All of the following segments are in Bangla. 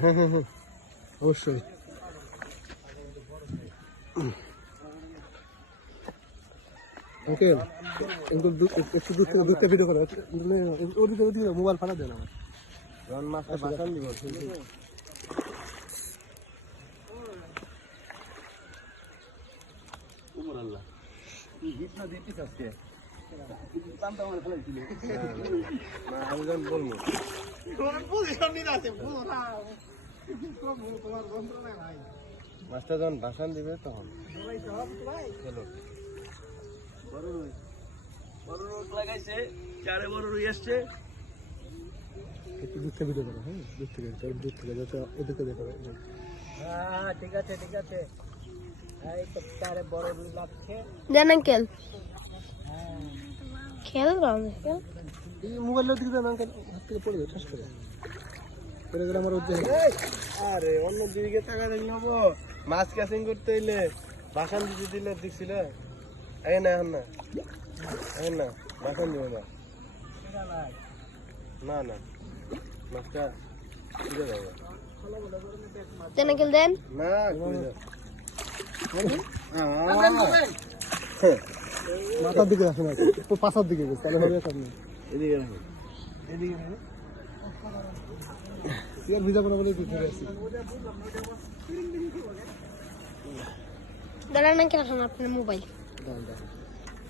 হ্যাঁ হ্যাঁ হ্যাঁ অবশ্যই। আঙ্কেল একটু দূর থেকে ভিডিও করা ওদিকে মোবাইল ফাটা দেন আমার রন মাছটা বাঁচান দিব। আল্লাহ মাছটা যখন ভাসান দিবে তখন লাগাইছে চারে বড় রুই আসছে। একটু দূর থেকে ভিডিও করো। হ্যাঁ দূর থেকে যাতে এদিকে দেখো। হ্যাঁ ঠিক আছে ঠিক আছে। এই তো চারে বড় রুই লাগছে। দেন আঙ্কেল খেল এই মোবাইলের দিকে দেন আঙ্কেল, হাত থেকে পড়ে যাবে ঠাস করে পড়ে গেলে আমার উদ্দেশ্য। আরে অন্য দিকে টাকা দেখলে হবো। মাছ ক্যাচিং করতে হইলে বাসান দিতে দিলে দেখছিল এই না এখন না এখন না বাসান দিব না না না মাছটা ফিরে যাবে দেন আঙ্কেল দেন। না মাথার দিকে আসে না, পাশার দিকে গেছে তাহলে হবে সামনে এদিকে রাখো। এদিকে ইয়ার ভিজা করে বলে ফিরে আসি। দাঁড়ান আঙ্কেল এখন আপনার মোবাইল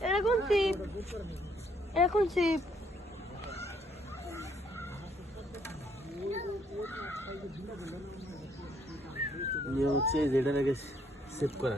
এরকম চিপ নিয়ম হচ্ছে যেটা রেখে সেভ করা।